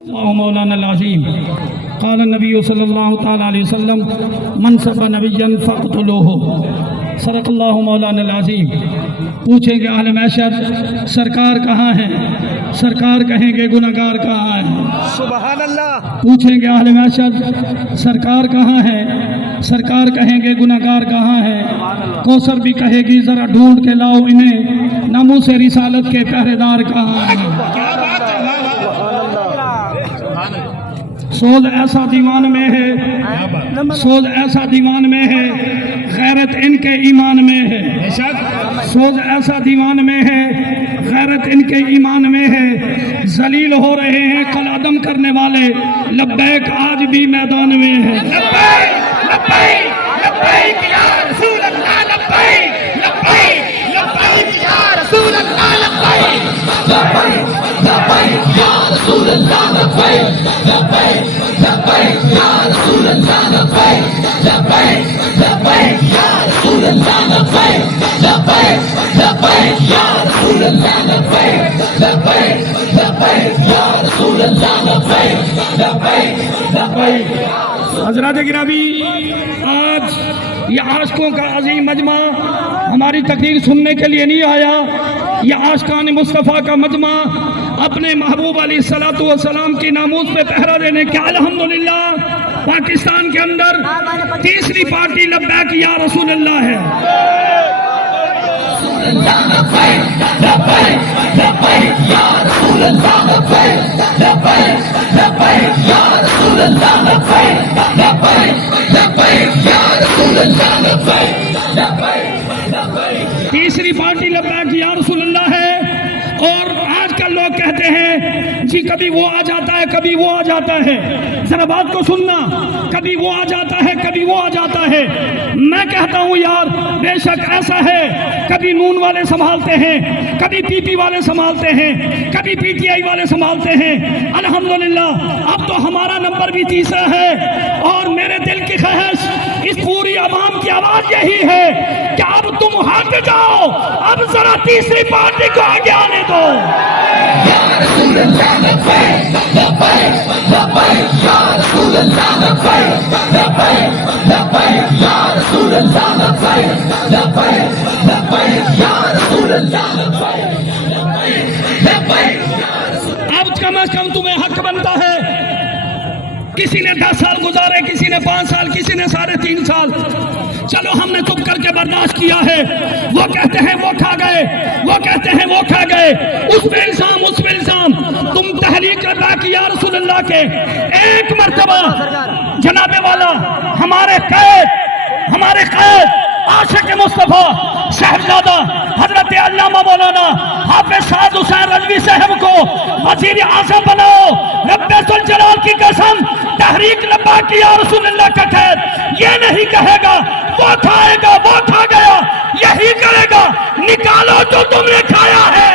مولانا العظیم قال النبی صلی اللہ تعالی علیہ وسلم من سب نبیا فاقتلوہ۔ صدق اللہ مولانا العظیم۔ پوچھیں گے اہل محشر سرکار کہاں ہیں؟ سرکار کہیں گے گناہگار کہاں ہیں؟ سبحان اللہ۔ پوچھیں گے اہل محشر سرکار کہاں ہے؟ سرکار کہیں گے گناہگار کہاں ہے؟ کوثر بھی کہے گی ذرا ڈھونڈ کے لاؤ انہیں، ناموس رسالت کے پہرے دار کہاں ہیں؟ سوز ایسا دیوان میں ہے، سوز ایسا دیوان میں ہے، غیرت ان کے ایمان میں ہے۔ سوز ایسا دیوان میں ہے، غیرت ان کے ایمان میں ہے۔ ذلیل ہو رہے ہیں کل عدم کرنے والے، لبیک آج بھی میدان میں ہے۔ لبیک لبیک لبیک یا رسول اللہ، لبیک لبیک لبیک یا رسول اللہ، لبیک لبیک لبیک یا رسول اللہ، لبیک لبیک لبیک یا رسول اللہ، لبیک لبیک لبیک یا رسول اللہ، لبیک لبیک لبیک یا رسول اللہ، لبیک لبیک لبیک یا رسول اللہ، لبیک لبیک لبیک۔ حضرات گرامی، آج یہ عاشقوں کا عظیم مجمع ہماری تقریر سننے کے لیے نہیں آیا، یہ عاشقان مصطفیٰ کا مجمع اپنے محبوب علیہ الصلوۃ والسلام کی ناموس پہ پہرا دینے کے الحمدللہ پاکستان کے اندر تیسری پارٹی لبیک یا رسول اللہ ہے۔ تیسری پارٹی لبیک یا رسول اللہ ہے۔ اور آج کل لوگ کہتے ہیں جی کبھی وہ آ جاتا ہے کبھی وہ آ جاتا ہے، ذرا بات کو سننا، کبھی وہ آ جاتا ہے کبھی وہ آ جاتا ہے۔ میں کہتا ہوں یار بے شک ایسا ہے، کبھی نون والے سنبھالتے ہیں، کبھی پی پی والے سنبھالتے ہیں، کبھی پی ٹی آئی والے سنبھالتے ہیں۔ الحمدللہ اب تو ہمارا نمبر بھی تیسرا ہے، اور میرے دل کی خواہش اس پوری عوام کی آواز یہی ہے کہ اب تم ہٹ جاؤ، اب ذرا تیسری پارٹی کو آگے آنے دو۔ یا رسول اللہ، لبیک لبیک لبیک یا رسول اللہ، لبیک لبیک لبیک یا رسول اللہ، لبیک لبیک لبیک یا رسول اللہ، لبیک لبیک لبیک یا رسول اللہ۔ اب کم از کم تمہیں حق بنتا ہے، کسی نے 10 سال گزارے، کسی نے 5 سال، کسی نے 3.5 سال، چلو ہم نے چپ کر کے برداشت کیا ہے۔ وہ کہتے ہیں وہ کھا گئے، وہ کہتے ہیں وہ کھا گئے، اس پہ الزام اس پہ الزام۔ تم تحریک لبیک یا رسول اللہ کے ایک مرتبہ جناب والا ہمارے قید عاشق مصطفیٰ صاحبزادہ حضرت علامہ مولانا حافظ سعد حسین رضوی صاحب کو وزیر اعظم بناؤ، رب ذوالجلال کی قسم تحریک لبیک یا رسول اللہ کا قید یہ نہیں کہے گا وہ کھائے گا وہ کھا گیا، یہی کرے گا نکالو جو تم نے کھایا ہے۔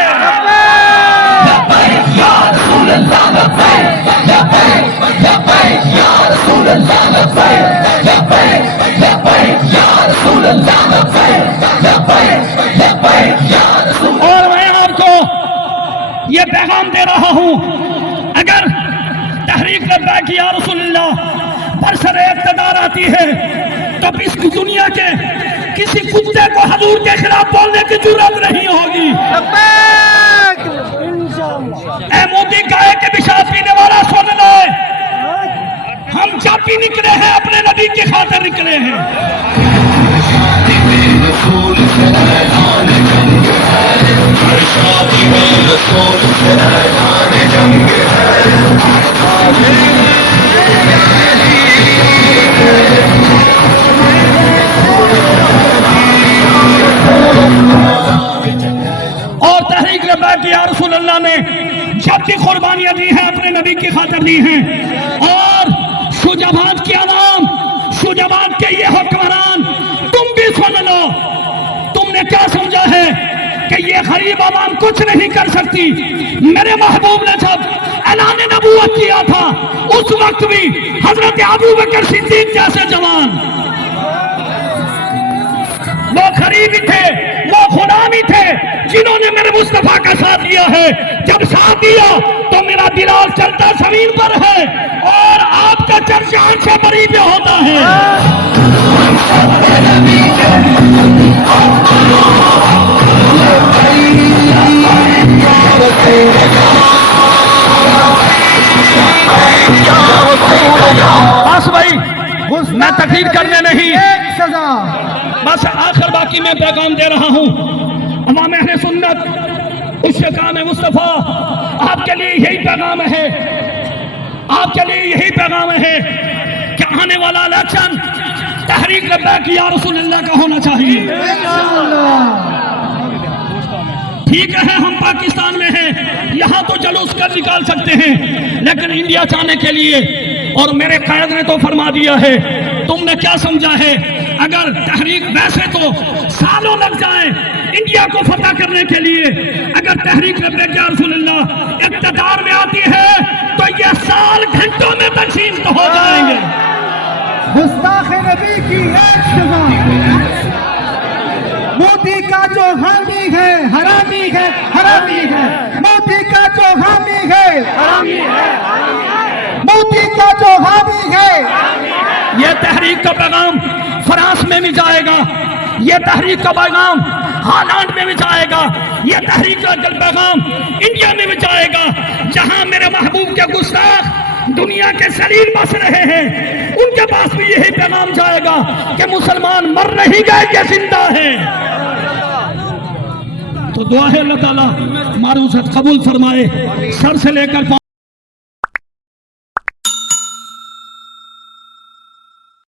لبیک یا رسول اللہ، لبیک لبیک لبیک یا رسول اللہ، لبیک لبیک لبیک یا رسول اللہ، لبیک لبیک لبیک یا رسول اللہ۔ اور میں آپ کو یہ پیغام دے رہا ہوں، اگر تحریک لبیک یا رسول اللہ برسر اقتدار آتی ہے تو اس دنیا کے کسی کتے کو حضور کے خلاف بولنے کی جرات نہیں ہوگی۔ اے مودی گائے کے پیشاب پینے والا سن لو، ہم جب بھی نکلے ہیں اپنے نبی کی خاطر نکلے ہیں۔ اور تحریک لبیک یا رسول اللہ نے جب بھی قربانیاں دی ہیں اپنے نبی کی خاطر دی ہیں، اور شجاعت کی عوام، شجاعت کے یہ حکمران تم بھی سن لو، تم نے کیا سمجھا ہے کہ یہ غریب عوام کچھ نہیں کر سکتی؟ میرے محبوب نے جب اعلان نبوت کیا تھا اس وقت بھی حضرت ابو بکر صدیق جیسے جوان، وہ غریب ہی تھے، وہ غلامی تھے، جنہوں نے میرے مصطفیٰ کا ساتھ دیا ہے۔ جب ساتھ دیا تو میرا بلال چلتا زمین پر ہے اور آپ کا چرچ جان سے بری پہ ہوتا ہے. بس بھائی میں تقریر کرنے نہیں، سزا. بس آخر باقی میں پیغام دے رہا ہوں عوام اہل سنت. اس کام مصطفیٰ آپ کے لیے یہی پیغام ہے، آپ کے لیے یہی پیغام ہے کہ آنے والا الیکشن تحریک لبیک یا رسول اللہ کا ہونا چاہیے. ٹھیک ہے ہم پاکستان میں ہیں، یہاں تو جلوس کر نکال سکتے ہیں، لیکن انڈیا جانے کے لیے، اور میرے قائد نے تو فرما دیا ہے، تم نے کیا سمجھا ہے اگر تحریک ویسے تو سالوں لگ جائیں انڈیا کو فتح کرنے کے لیے، اگر تحریک لبیک یا رسول اللہ اقتدار میں آتی ہے تو یہ سال گھنٹوں میں تقسیم تو ہو جائیں گے. گستاخ نبی کی ایک سزا. موتی کا جو حامی ہے حرامی ہے، حرامی ہے. موتی کا جو حامی ہے حرامی ہے، موتی کا جو حامی ہے. یہ تحریک کا پیغام فرانس میں بھی جائے گا، یہ تحریک کا پیغام ہالینڈ میں بھی جائے گا، یہ تحریک کا پیغام انڈیا میں بھی جائے گا. جہاں میرے محبوب کے گستاخ دنیا کے ذلیل بس رہے ہیں ان کے پاس بھی یہی پیغام جائے گا کہ مسلمان مر نہیں گئے، یہ زندہ ہیں. تو دعا ہے اللہ تعالیٰ معروضت قبول فرمائے، سر سے لے کر